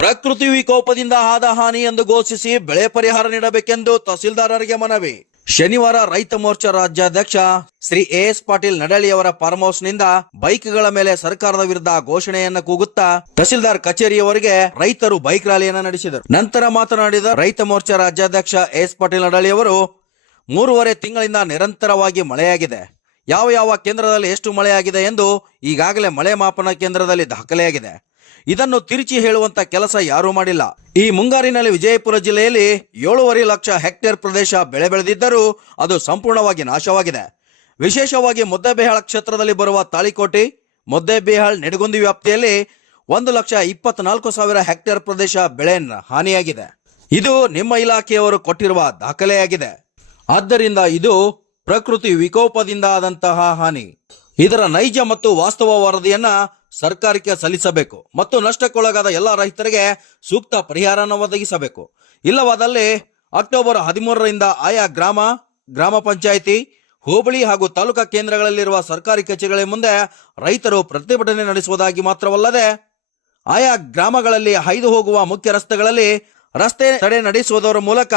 ಪ್ರಕೃತಿ ವಿಕೋಪದಿಂದ ಆದ ಹಾನಿ ಎಂದು ಘೋಷಿಸಿ ಬೆಳೆ ಪರಿಹಾರ ನೀಡಬೇಕೆಂದು ತಹಸೀಲ್ದಾರರಿಗೆ ಮನವಿ. ಶನಿವಾರ ರೈತ ಮೋರ್ಚಾ ರಾಜ್ಯಾಧ್ಯಕ್ಷ ಶ್ರೀ ಎಸ್ ಪಾಟೀಲ್ ನಡಳಿಯವರ ಫಾರ್ಮ್ ಹೌಸ್ನಿಂದ ಬೈಕ್ಗಳ ಮೇಲೆ ಸರ್ಕಾರದ ವಿರುದ್ಧ ಘೋಷಣೆಯನ್ನು ಕೂಗುತ್ತಾ ತಹಸೀಲ್ದಾರ್ ಕಚೇರಿಯವರೆಗೆ ರೈತರು ಬೈಕ್ ರ್ಯಾಲಿಯನ್ನು ನಡೆಸಿದರು. ನಂತರ ಮಾತನಾಡಿದ ರೈತ ಮೋರ್ಚಾ ರಾಜ್ಯಾಧ್ಯಕ್ಷ ಎಸ್ ಪಾಟೀಲ್ ನಡಳಿಯವರು ಮೂರುವರೆ ತಿಂಗಳಿಂದ ನಿರಂತರವಾಗಿ ಮಳೆಯಾಗಿದೆ. ಯಾವ ಯಾವ ಕೇಂದ್ರದಲ್ಲಿ ಎಷ್ಟು ಮಳೆಯಾಗಿದೆ ಎಂದು ಈಗಾಗಲೇ ಮಳೆ ಮಾಪನ ಕೇಂದ್ರದಲ್ಲಿ ದಾಖಲೆಯಾಗಿದೆ. ಇದನ್ನು ತಿರುಚಿ ಹೇಳುವಂತ ಕೆಲಸ ಯಾರೂ ಮಾಡಿಲ್ಲ. ಈ ಮುಂಗಾರಿನಲ್ಲಿ ವಿಜಯಪುರ ಜಿಲ್ಲೆಯಲ್ಲಿ ಏಳೂವರೆ ಲಕ್ಷ ಹೆಕ್ಟೇರ್ ಪ್ರದೇಶ ಬೆಳೆ ಬೆಳೆದಿದ್ದರೂ ಅದು ಸಂಪೂರ್ಣವಾಗಿ ನಾಶವಾಗಿದೆ. ವಿಶೇಷವಾಗಿ ಮುದ್ದೆಬೇಹಾಳ್ ಕ್ಷೇತ್ರದಲ್ಲಿ ಬರುವ ತಾಳಿಕೋಟೆ, ಮುದ್ದೆಬೇಹಾಳ್ ನೆಡಗುಂದಿ ವ್ಯಾಪ್ತಿಯಲ್ಲಿ ಒಂದು ಲಕ್ಷ ಇಪ್ಪತ್ನಾಲ್ಕು ಸಾವಿರ ಹೆಕ್ಟೇರ್ ಪ್ರದೇಶ ಬೆಳೆ ಹಾನಿಯಾಗಿದೆ. ಇದು ನಿಮ್ಮ ಇಲಾಖೆಯವರು ಕೊಟ್ಟಿರುವ ದಾಖಲೆಯಾಗಿದೆ. ಆದ್ದರಿಂದ ಇದು ಪ್ರಕೃತಿ ವಿಕೋಪದಿಂದ ಆದಂತಹ ಹಾನಿ. ಇದರ ನೈಜ ಮತ್ತು ವಾಸ್ತವ ವರದಿಯನ್ನ ಸರ್ಕಾರಕ್ಕೆ ಸಲ್ಲಿಸಬೇಕು ಮತ್ತು ನಷ್ಟಕ್ಕೊಳಗಾದ ಎಲ್ಲ ರೈತರಿಗೆ ಸೂಕ್ತ ಪರಿಹಾರನ ಒದಗಿಸಬೇಕು. ಇಲ್ಲವಾದಲ್ಲಿ ಅಕ್ಟೋಬರ್ ಹದಿಮೂರರಿಂದ ಆಯಾ ಗ್ರಾಮ ಗ್ರಾಮ ಪಂಚಾಯಿತಿ, ಹೋಬಳಿ ಹಾಗೂ ತಾಲೂಕಾ ಕೇಂದ್ರಗಳಲ್ಲಿರುವ ಸರ್ಕಾರಿ ಕಚೇರಿಗಳ ಮುಂದೆ ರೈತರು ಪ್ರತಿಭಟನೆ ನಡೆಸುವುದಾಗಿ ಮಾತ್ರವಲ್ಲದೆ ಆಯಾ ಗ್ರಾಮಗಳಲ್ಲಿ ಹಾಯ್ದು ಹೋಗುವ ಮುಖ್ಯ ರಸ್ತೆಗಳಲ್ಲಿ ರಸ್ತೆ ತಡೆ ನಡೆಸುವುದರ ಮೂಲಕ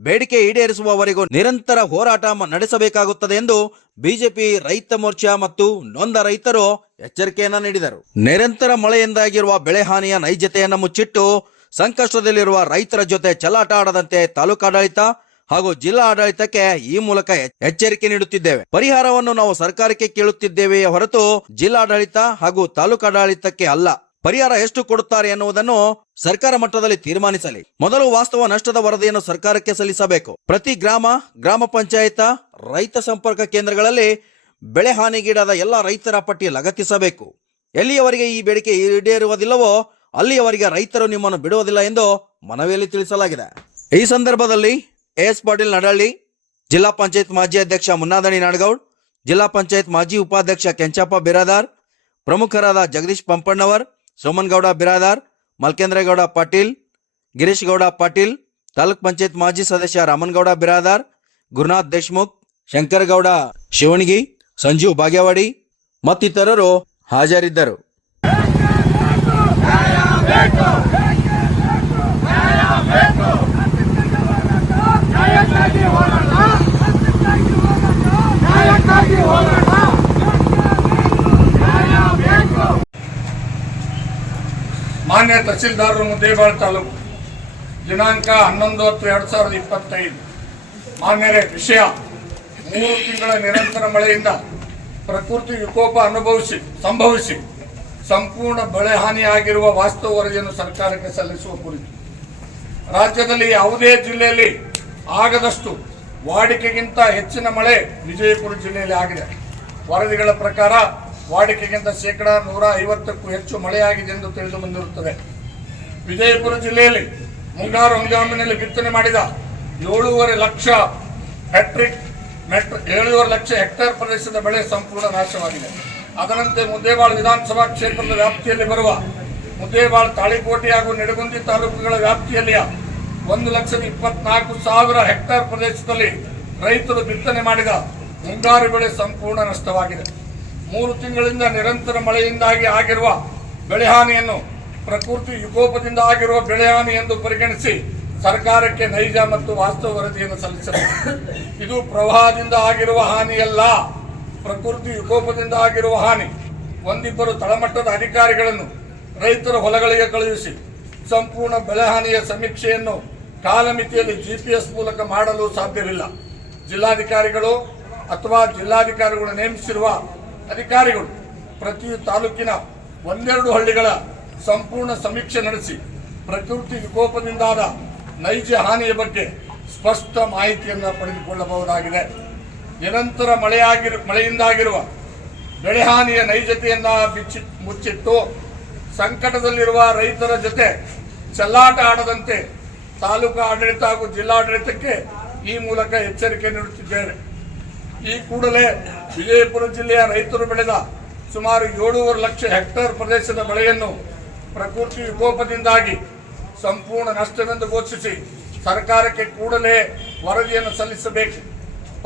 ಬೇಡಿಕೆ ಈಡೇರಿಸುವವರೆಗೂ ನಿರಂತರ ಹೋರಾಟ ನಡೆಸಬೇಕಾಗುತ್ತದೆ ಎಂದು ಬಿಜೆಪಿ ರೈತ ಮೋರ್ಚಾ ಮತ್ತು ನೊಂದ ರೈತರು ಎಚ್ಚರಿಕೆಯನ್ನು ನೀಡಿದರು. ನಿರಂತರ ಮಳೆಯಿಂದಾಗಿರುವ ಬೆಳೆ ಹಾನಿಯ ನೈಜತೆಯನ್ನು ಮುಚ್ಚಿಟ್ಟು ಸಂಕಷ್ಟದಲ್ಲಿರುವ ರೈತರ ಜೊತೆ ಚಲಾಟ ಆಡದಂತೆ ತಾಲೂಕಾಡಳಿತ ಹಾಗೂ ಜಿಲ್ಲಾ ಆಡಳಿತಕ್ಕೆ ಈ ಮೂಲಕ ಎಚ್ಚರಿಕೆ ನೀಡುತ್ತಿದ್ದೇವೆ. ಪರಿಹಾರವನ್ನು ನಾವು ಸರ್ಕಾರಕ್ಕೆ ಕೇಳುತ್ತಿದ್ದೇವೆಯೇ ಹೊರತು ಜಿಲ್ಲಾಡಳಿತ ಹಾಗೂ ತಾಲೂಕಾಡಳಿತಕ್ಕೆ ಅಲ್ಲ. ಪರಿಹಾರ ಎಷ್ಟು ಕೊಡುತ್ತಾರೆ ಎನ್ನುವುದನ್ನು ಸರ್ಕಾರ ಮಟ್ಟದಲ್ಲಿ ತೀರ್ಮಾನಿಸಲಿ. ಮೊದಲು ವಾಸ್ತವ ನಷ್ಟದ ವರದಿಯನ್ನು ಸರ್ಕಾರಕ್ಕೆ ಸಲ್ಲಿಸಬೇಕು. ಪ್ರತಿ ಗ್ರಾಮ ಗ್ರಾಮ ಪಂಚಾಯತ, ರೈತ ಸಂಪರ್ಕ ಕೇಂದ್ರಗಳಲ್ಲಿ ಬೆಳೆ ಹಾನಿಗೀಡಾದ ಎಲ್ಲ ರೈತರ ಪಟ್ಟಿ ಲಗತ್ತಿಸಬೇಕು ಎಲ್ಲಿಯವರೆಗೆ ಈ ಬೇಡಿಕೆ ಈಡೇರುವುದಿಲ್ಲವೋ ಅಲ್ಲಿಯವರೆಗೆ ರೈತರು ನಿಮ್ಮನ್ನು ಬಿಡುವುದಿಲ್ಲ ಎಂದು ಮನವಿಯಲ್ಲಿ ತಿಳಿಸಲಾಗಿದೆ. ಈ ಸಂದರ್ಭದಲ್ಲಿ ಎಸ್ ಪಾಟೀಲ್ ನಡಳ್ಳಿ ಜಿಲ್ಲಾ ಪಂಚಾಯತ್ ಮಾಜಿ ಅಧ್ಯಕ್ಷ ಮುನ್ನಾದಣಿ ನಾಡಗೌಡ್, ಜಿಲ್ಲಾ ಪಂಚಾಯತ್ ಮಾಜಿ ಉಪಾಧ್ಯಕ್ಷ ಕೆಂಚಪ್ಪ ಬಿರಾದಾರ್, ಪ್ರಮುಖರಾದ ಜಗದೀಶ್ ಪಂಪಣ್ಣವರ್ ಸೋಮನ್ಗೌಡ ಬಿರಾದಾರ್ ಮಲ್ಕೇಂದ್ರಗೌಡ ಪಾಟೀಲ್ ಗಿರೀಶ್ ಗೌಡ ಪಾಟೀಲ್ ತಾಲೂಕ್ ಪಂಚಾಯತ್ ಮಾಜಿ ಸದಸ್ಯ ರಾಮನ್ಗೌಡ ಬಿರಾದಾರ್ ಗುರುನಾಥ್ ದೇಶ್ಮುಖ್ ಶಂಕರಗೌಡ ಶಿವಣಗಿ ಸಂಜೀವ್ ಬಾಗೇವಾಡಿ ಮತ್ತಿತರರು ಹಾಜರಿದ್ದರು ಹೋರಾಟ ನ್ಯಾಯಕ್ಕಾಗಿ ಹೋರಾಟ ನ್ಯಾಯ ಬೇಕು ಮಾನ್ಯ ತಹಸೀಲ್ದಾರರು ಮುದ್ದೇಬಾಳ್ ತಾಲೂಕು. ದಿನಾಂಕ ಹನ್ನೊಂದು ಹತ್ತು ಎರಡು ಸಾವಿರದ ಇಪ್ಪತ್ತೈದು. ಮಾನ್ಯರೇ, ವಿಷಯ. ಮೂರು ತಿಂಗಳ ನಿರಂತರ ಮಳೆಯಿಂದ ಪ್ರಕೃತಿ ವಿಕೋಪ ಅನುಭವಿಸಿ, ಸಂಭವಿಸಿ ಸಂಪೂರ್ಣ ಬೆಳೆ ಹಾನಿಯಾಗಿರುವ ವಾಸ್ತವ ವರದಿಯನ್ನು ಸರ್ಕಾರಕ್ಕೆ ಸಲ್ಲಿಸುವ ಕುರಿತು. ರಾಜ್ಯದಲ್ಲಿ ಯಾವುದೇ ಜಿಲ್ಲೆಯಲ್ಲಿ ಆಗದಷ್ಟು ವಾಡಿಕೆಗಿಂತ ಹೆಚ್ಚಿನ ಮಳೆ ವಿಜಯಪುರ ಜಿಲ್ಲೆಯಲ್ಲಿ ಆಗಿದೆ. ವರದಿಗಳ ಪ್ರಕಾರ ವಾಡಿಕೆಗಿಂತ ಶೇಕಡಾ ನೂರ ಐವತ್ತಕ್ಕೂ ಹೆಚ್ಚು ಮಳೆಯಾಗಿದೆ ಎಂದು ತಿಳಿದು ಬಂದಿರುತ್ತದೆ. ವಿಜಯಪುರ ಜಿಲ್ಲೆಯಲ್ಲಿ ಮುಂಗಾರು ಹಂಗಾಮಿನಲ್ಲಿ ಬಿತ್ತನೆ ಮಾಡಿದ ಏಳೂವರೆ ಲಕ್ಷ ಮೆಟ್ರಿಕ್ ಮೆಟ್ರಿಕ್ ಏಳೂವರೆ ಲಕ್ಷ ಹೆಕ್ಟೇರ್ ಪ್ರದೇಶದ ಬೆಳೆ ಸಂಪೂರ್ಣ ನಾಶವಾಗಿದೆ. ಅದರಂತೆ ಮುದ್ದೇಬಾಳ್ ವಿಧಾನಸಭಾ ಕ್ಷೇತ್ರದ ವ್ಯಾಪ್ತಿಯಲ್ಲಿ ಬರುವ ಮುದ್ದೇಬಾಳ್ ತಾಳಿಕೋಟೆ ಹಾಗೂ ನಿಡಗುಂದಿ ತಾಲೂಕುಗಳ ವ್ಯಾಪ್ತಿಯಲ್ಲಿಯ ಒಂದು ಲಕ್ಷದ ಇಪ್ಪತ್ನಾಲ್ಕು ಸಾವಿರ ಹೆಕ್ಟೇರ್ ಪ್ರದೇಶದಲ್ಲಿ ರೈತರು ಬಿತ್ತನೆ ಮಾಡಿದ ಮುಂಗಾರು ಬೆಳೆ ಸಂಪೂರ್ಣ ನಷ್ಟವಾಗಿದೆ. ಮೂರು ತಿಂಗಳಿಂದ ನಿರಂತರ ಮಳೆಯಿಂದಾಗಿ ಆಗಿರುವ ಬೆಳೆ ಹಾನಿಯನ್ನು ಪ್ರಕೃತಿ ವಿಕೋಪದಿಂದ ಆಗಿರುವ ಬೆಳೆಹಾನಿ ಎಂದು ಪರಿಗಣಿಸಿ ಸರ್ಕಾರಕ್ಕೆ ನೈಜ ಮತ್ತು ವಾಸ್ತವ ವರದಿಯನ್ನು ಸಲ್ಲಿಸಬೇಕು. ಇದು ಪ್ರವಾಹದಿಂದ ಆಗಿರುವ ಹಾನಿಯಲ್ಲ. ಪ್ರಕೃತಿ ವಿಕೋಪದಿಂದ ಆಗಿರುವ ಹಾನಿ. ಒಂದಿಬ್ಬರು ತಳಮಟ್ಟದ ಅಧಿಕಾರಿಗಳನ್ನು ರೈತರ ಹೊಲಗಳಿಗೆ ಕಳುಹಿಸಿ ಸಂಪೂರ್ಣ ಬೆಳೆಹಾನಿಯ ಸಮೀಕ್ಷೆಯನ್ನು ಕಾಲಮಿತಿಯಲ್ಲಿ ಜಿಪಿಎಸ್ ಮೂಲಕ ಮಾಡಲು ಸಾಧ್ಯವಿಲ್ಲ. ಜಿಲ್ಲಾಧಿಕಾರಿಗಳು ಅಥವಾ ಜಿಲ್ಲಾಧಿಕಾರಿಗಳು ನೇಮಿಸಿರುವ ಅಧಿಕಾರಿಗಳು ಪ್ರತಿ ತಾಲೂಕಿನ ಒಂದೆರಡು ಹಳ್ಳಿಗಳ ಸಂಪೂರ್ಣ ಸಮೀಕ್ಷೆ ನಡೆಸಿ ಪ್ರಕೃತಿ ವಿಕೋಪದಿಂದಾದ ನೈಜ ಹಾನಿಯ ಬಗ್ಗೆ ಸ್ಪಷ್ಟ ಮಾಹಿತಿಯನ್ನು ಪಡೆದುಕೊಳ್ಳಬಹುದಾಗಿದೆ. ನಿರಂತರ ಮಳೆಯಾಗಿರು, ಮಳೆಯಿಂದಾಗಿರುವ ಬೆಳೆಹಾನಿಯ ನೈಜತೆಯನ್ನ ಬಿಚ್ಚಿ, ಮುಚ್ಚಿಟ್ಟು ಸಂಕಟದಲ್ಲಿರುವ ರೈತರ ಜೊತೆ ಚೆಲ್ಲಾಟ ಆಡದಂತೆ ತಾಲೂಕು ಆಡಳಿತ ಹಾಗೂ ಜಿಲ್ಲಾಡಳಿತಕ್ಕೆ ಈ ಮೂಲಕ ಎಚ್ಚರಿಕೆ ನೀಡುತ್ತಿದ್ದೇನೆ ಈ ಕೂಡಲೇ ವಿಜಯಪುರ ಜಿಲ್ಲೆಯ ರೈತರು ಬೆಳೆದ ಸುಮಾರು ಏಳೂವರೆ ಲಕ್ಷ ಹೆಕ್ಟೇರ್ ಪ್ರದೇಶದ ಬೆಳೆಯನ್ನು ಪ್ರಕೃತಿ ವಿಕೋಪದಿಂದಾಗಿ ಸಂಪೂರ್ಣ ನಷ್ಟವೆಂದು ಘೋಷಿಸಿ ಸರ್ಕಾರಕ್ಕೆ ಕೂಡಲೇ ವರದಿಯನ್ನು ಸಲ್ಲಿಸಬೇಕು.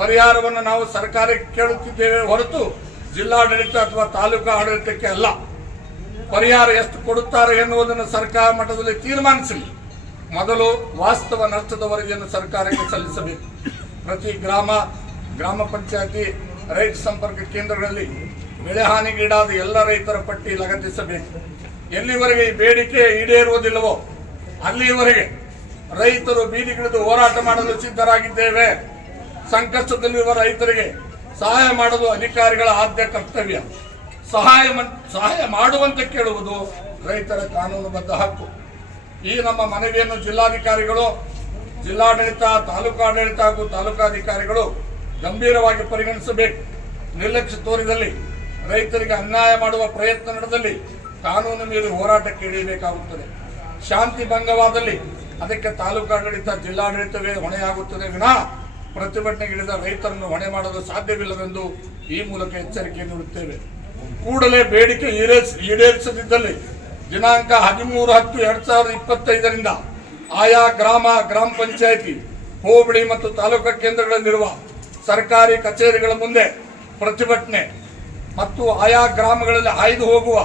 ಪರಿಹಾರವನ್ನು ನಾವು ಸರ್ಕಾರಕ್ಕೆ ಕೇಳುತ್ತಿದ್ದೇವೆ ಹೊರತು ಜಿಲ್ಲಾಡಳಿತ ಅಥವಾ ತಾಲೂಕು ಆಡಳಿತಕ್ಕೆ ಅಲ್ಲ. ಪರಿಹಾರ ಎಷ್ಟು ಕೊಡುತ್ತಾರೆ ಎನ್ನುವುದನ್ನು ಸರ್ಕಾರ ಮಟ್ಟದಲ್ಲಿ ತೀರ್ಮಾನಿಸಲಿ. ಮೊದಲು ವಾಸ್ತವ ನಷ್ಟದ ವರದಿಯನ್ನು ಸರ್ಕಾರಕ್ಕೆ ಸಲ್ಲಿಸಬೇಕು. ಪ್ರತಿ ಗ್ರಾಮ ಗ್ರಾಮ ಪಂಚಾಯತಿ, ರೈತ ಸಂಪರ್ಕ ಕೇಂದ್ರಗಳಲ್ಲಿ ಬೆಳೆ ಹಾನಿಗೀಡಾದ ಎಲ್ಲ ರೈತರ ಪಟ್ಟಿ ಲಗತ್ತಿಸಬೇಕು. ಎಲ್ಲಿವರೆಗೆ ಈ ಬೇಡಿಕೆ ಈಡೇರುವುದಿಲ್ಲವೋ ಅಲ್ಲಿಯವರೆಗೆ ರೈತರು ಬೀದಿಗಿಳಿದು ಹೋರಾಟ ಮಾಡಲು ಸಿದ್ಧರಾಗಿದ್ದೇವೆ. ಸಂಕಷ್ಟದಲ್ಲಿರುವ ರೈತರಿಗೆ ಸಹಾಯ ಮಾಡಲು ಅಧಿಕಾರಿಗಳ ಆದ್ಯ ಕರ್ತವ್ಯ. ಸಹಾಯ ಸಹಾಯ ಮಾಡುವಂತೆ ಕೇಳುವುದು ರೈತರ ಕಾನೂನುಬದ್ಧ ಹಕ್ಕು. ಈ ನಮ್ಮ ಮನವಿಯನ್ನು ಜಿಲ್ಲಾಧಿಕಾರಿಗಳು, ಜಿಲ್ಲಾಡಳಿತ ತಾಲೂಕಾಡಳಿತ ಹಾಗೂ ತಾಲೂಕಾಧಿಕಾರಿಗಳು ಗಂಭೀರವಾಗಿ ಪರಿಗಣಿಸಬೇಕು. ನಿರ್ಲಕ್ಷ್ಯ ತೋರಿದಲ್ಲಿ ರೈತರಿಗೆ ಅನ್ಯಾಯ ಮಾಡುವ ಪ್ರಯತ್ನ ನಡೆದಲ್ಲಿ ಕಾನೂನು ಮೇಲೆ ಹೋರಾಟಕ್ಕೆ ಇಳಿಯಬೇಕಾಗುತ್ತದೆ ಶಾಂತಿ ಭಂಗವಾದಲ್ಲಿ ಅದಕ್ಕೆ ತಾಲೂಕಾಡಳಿತ, ಜಿಲ್ಲಾಡಳಿತವೇ ಹೊಣೆಯಾಗುತ್ತದೆ. ವಿನಃ ಪ್ರತಿಭಟನೆಗಿಳಿದ ರೈತರನ್ನು ಹೊಣೆ ಮಾಡಲು ಸಾಧ್ಯವಿಲ್ಲವೆಂದು ಈ ಮೂಲಕ ಎಚ್ಚರಿಕೆ ನೀಡುತ್ತೇವೆ. ಕೂಡಲೇ ಬೇಡಿಕೆ ಈಡೇರಿಸ, ಈಡೇರಿಸದಿದ್ದಲ್ಲಿ ದಿನಾಂಕ ಹದಿಮೂರು ಹತ್ತು ಎರಡ್ ಸಾವಿರದ ಇಪ್ಪತ್ತೈದರಿಂದ ಆಯಾ ಗ್ರಾಮ ಗ್ರಾಮ ಪಂಚಾಯಿತಿ, ಹೋಬಳಿ ಮತ್ತು ತಾಲೂಕಾ ಕೇಂದ್ರಗಳಲ್ಲಿರುವ ಸರ್ಕಾರಿ ಕಚೇರಿಗಳ ಮುಂದೆ ಪ್ರತಿಭಟನೆ ಮತ್ತು ಆಯಾ ಗ್ರಾಮಗಳಲ್ಲಿ ಆಯ್ದು ಹೋಗುವ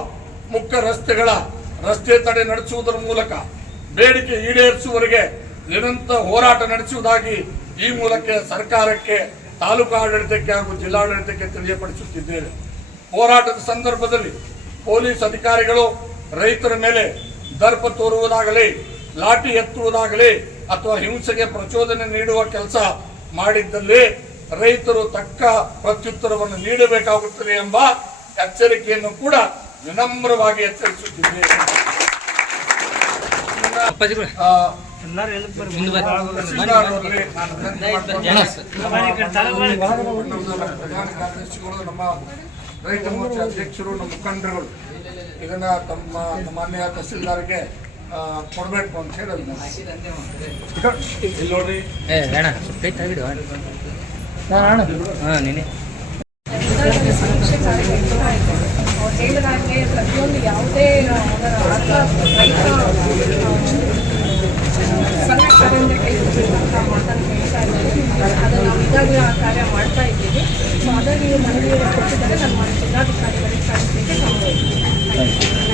ಮುಖ್ಯ ರಸ್ತೆಗಳ ರಸ್ತೆ ತಡೆ ನಡೆಸುವುದರ ಮೂಲಕ ಬೇಡಿಕೆ ಈಡೇರಿಸುವವರೆಗೆ ನಿರಂತರ ಹೋರಾಟ ನಡೆಸುವುದಾಗಿ ಈ ಮೂಲಕ ಸರ್ಕಾರಕ್ಕೆ, ತಾಲೂಕು ಆಡಳಿತಕ್ಕೆ ಹಾಗೂ ಜಿಲ್ಲಾಡಳಿತಕ್ಕೆ ತಿಳಿಯಪಡಿಸುತ್ತಿದ್ದೇವೆ. ಹೋರಾಟದ ಸಂದರ್ಭದಲ್ಲಿ ಪೊಲೀಸ್ ಅಧಿಕಾರಿಗಳು ರೈತರ ಮೇಲೆ ದರ್ಪ ತೋರುವುದಾಗಲಿ, ಲಾಠಿ ಎತ್ತುವುದಾಗಲಿ ಅಥವಾ ಹಿಂಸೆಗೆ ಪ್ರಚೋದನೆ ನೀಡುವ ಕೆಲಸ ಮಾಡಿದ್ದಲ್ಲಿ ರೈತರು ತಕ್ಕ ಪ್ರತ್ಯುತ್ತರವನ್ನು ನೀಡಬೇಕಾಗುತ್ತದೆ ಎಂಬ ಎಚ್ಚರಿಕೆಯನ್ನು ಕೂಡ ವಿನಮ್ರವಾಗಿ ಎಚ್ಚರಿಸುತ್ತಿದ್ದೆ. ಪ್ರಧಾನ ಕಾರ್ಯದರ್ಶಿಗಳು ನಮ್ಮ ರೈತ ಮೋರ್ಚಾ ಅಧ್ಯಕ್ಷರು ನಮ್ಮ ಮುಖಂಡರುಗಳು ಇದನ್ನ ತಮ್ಮ ನಮ್ಮ ಮಾನ್ಯ ತಹಸೀಲ್ದಾರ್ಗೆ ಆ, ಕೊಡ್ಬೇಕು ಅಂತ ಹೇಳಿ ಇಲ್ಲಿ ನೋಡ್ರಿ. ಏ ಅಣ್ಣ ಕೈ ತಗಿಡು ಹಾಂ ನೀನೆ. ಹೇಳಿದಾಗೆ ಪ್ರತಿಯೊಂದು ಯಾವುದೇ ಅವರ ಆಟ ರೈತ ಸಣ್ಣ ಕಾರ್ಯದಿಂದ ಕೈಗೊಳ್ಳುವಂಥ ಮಾತನ್ನು ಹೇಳ್ತಾ ಇದ್ದೀವಿ ಅದನ್ನು ನಾವು ಈಗಾಗಲೇ ಆ ಕಾರ್ಯ ಮಾಡ್ತಾ ಇದ್ದೀವಿ. ಸೊ ಅದನ್ನು ನೀವು ಮನವಿಯನ್ನು ಕೊಟ್ಟಿದ್ದರೆ ನಮ್ಮ ಜಿಲ್ಲಾಧಿಕಾರಿಗಳಿಗೆ ಕಳಿಸಲಿಕ್ಕೆ ನಾವು